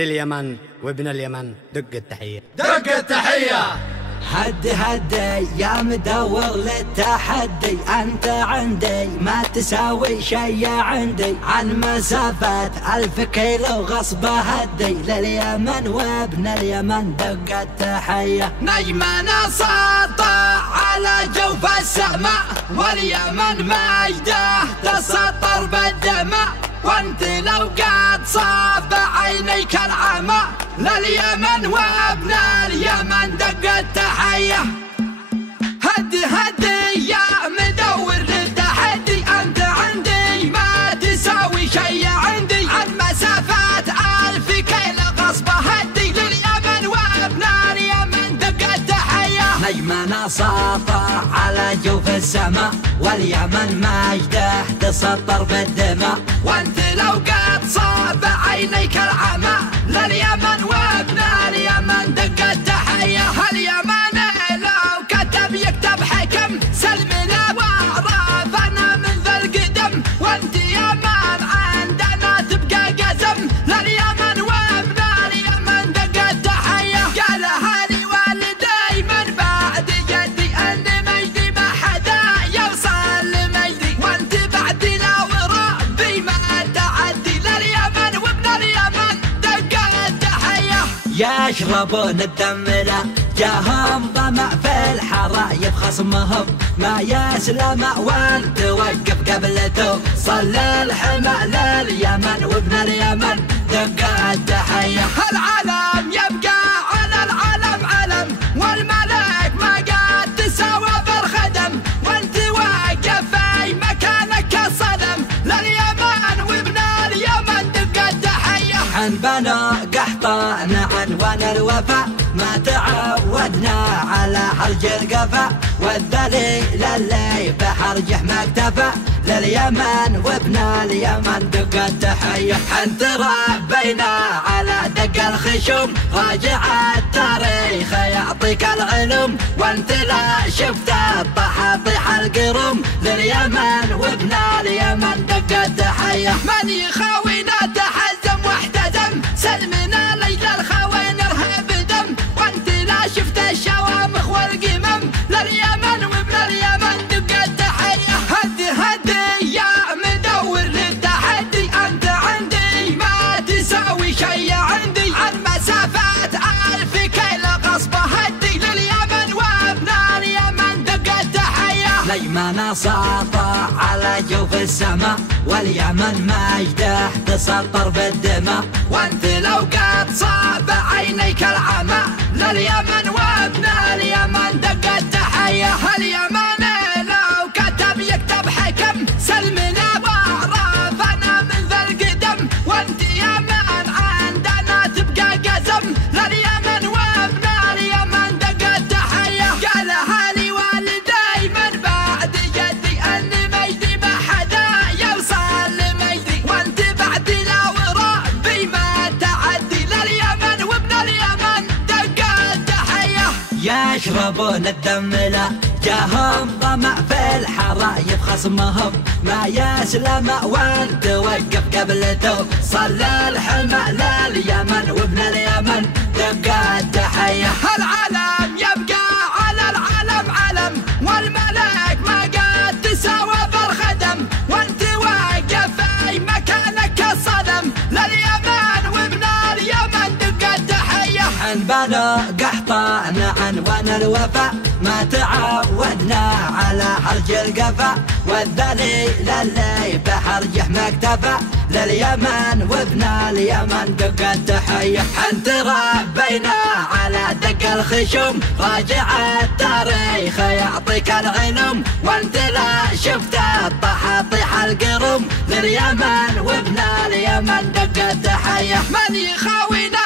اليمن وابن اليمن دق التحية دق التحية. هدي يا مدور للتحدي، انت عندي ما تساوي شي عندي، عن مسافات 1000 كيلو غصبه هدي، لليمن وابن اليمن دق التحية. نجمنا ساطع على جوف السماء، واليمن مجده تسطر بالدماء، وانت لو قد صاب عينيك العمى، لليمن وابن اليمن دق التحية. هدي يا مدور للتحدي، انت عندي ما تساوي شي عندي، عن مسافات 1000 كيلو غصبه هدي، لليمن وابن اليمن دق التحية. نجمنا ساطع على جوف السماء، واليمن مجده تسطر بالدماء، وانت لو قد صاب عينيك العمى، لليمن وابن اليمن دق التحية. اليمن لو كتب يكتب حكم، سلمنا وعرفنا من ذا القدم، وانت يمن عندنا تبقى قزم، لليمن وابن اليمن دق التحية. قالها لي والدي من بعد جدي، ان مجدي ما حدا يوصل لمجدي، وانت بعدي لو ربي ما تعدي، لليمن وابن اليمن دق التحية. يشربون الدم لا جاهم ظمأ في الحرايب، خصمهم ما يسلم وانت وقف قبلته، صلى الحمى لليمن وابن اليمن دق التحية. العلم يبقى على العلم علم، والملك ما قد تساوى بالخدم، وانت واقف في مكانك الصنم، لليمن وابن اليمن دق التحية. عن بنو قحطان عنوان الوفا، ما تعودنا على حرج القفا، والذليل اللي بحرجه ما اكتفى، لليمن وابن اليمن دق التحية. انت ربينا على دق الخشوم، راجع التاريخ يعطيك العلوم، وانت لا شفت الطحاطيح القرم، لليمن وابن اليمن دق التحية. من يخاوينا تحزم واحتزم، سلمنا ليل الخوين ارهب دم، وانت لا شفت الشوامخ والقمم، لليمن وابن اليمن دق التحية. هدي يا مدور للتحدي، انت عندي ما تساوي شي عندي، عن مسافات 1000 كيلو غصبه هدي، لليمن وابن اليمن دق التحية. نجمنا ساطع على جوف السماء، واليمن مجده تسطر بالدماء، وانت لو قد صاب عينيك العمى، لليمن وابن اليمن دق التحية. اليمن لو كتب يكتب حكم، سلمنا وعرفنا من ذا القدم، وانت يمن عندنا تبقى قزم، لليمن وابن اليمن دق التحية. قالها لي والدي من بعد جدي، ان مجدي ما حدا يوصل لمجدي، وانت بعدي لو ربي ما تعدي، لليمن وابن اليمن دق التحية. يشربون الدم لا جاهم ظمأ في الحرايب، خصمهم ما يسلم وانت وقف قبلته، صلى الحمى لليمن وابن اليمن دق التحية. العلم يبقى على العلم علم، والملك ما قد تساوى بالخدم، وانت واقف في مكانك الصنم، لليمن وابن اليمن دق التحية. عن بنو قحطان عنوان الوفا، ما تعودنا على حرج القفا، والذليل اللي بحرجه ما اكتفى، لليمن وابن اليمن دق التحية. انت ربينا على دق الخشوم، راجع التاريخ يعطيك العلوم، وانت لا شفت الطحاطيح القرم، لليمن وابن اليمن دق التحية. من يخاوينا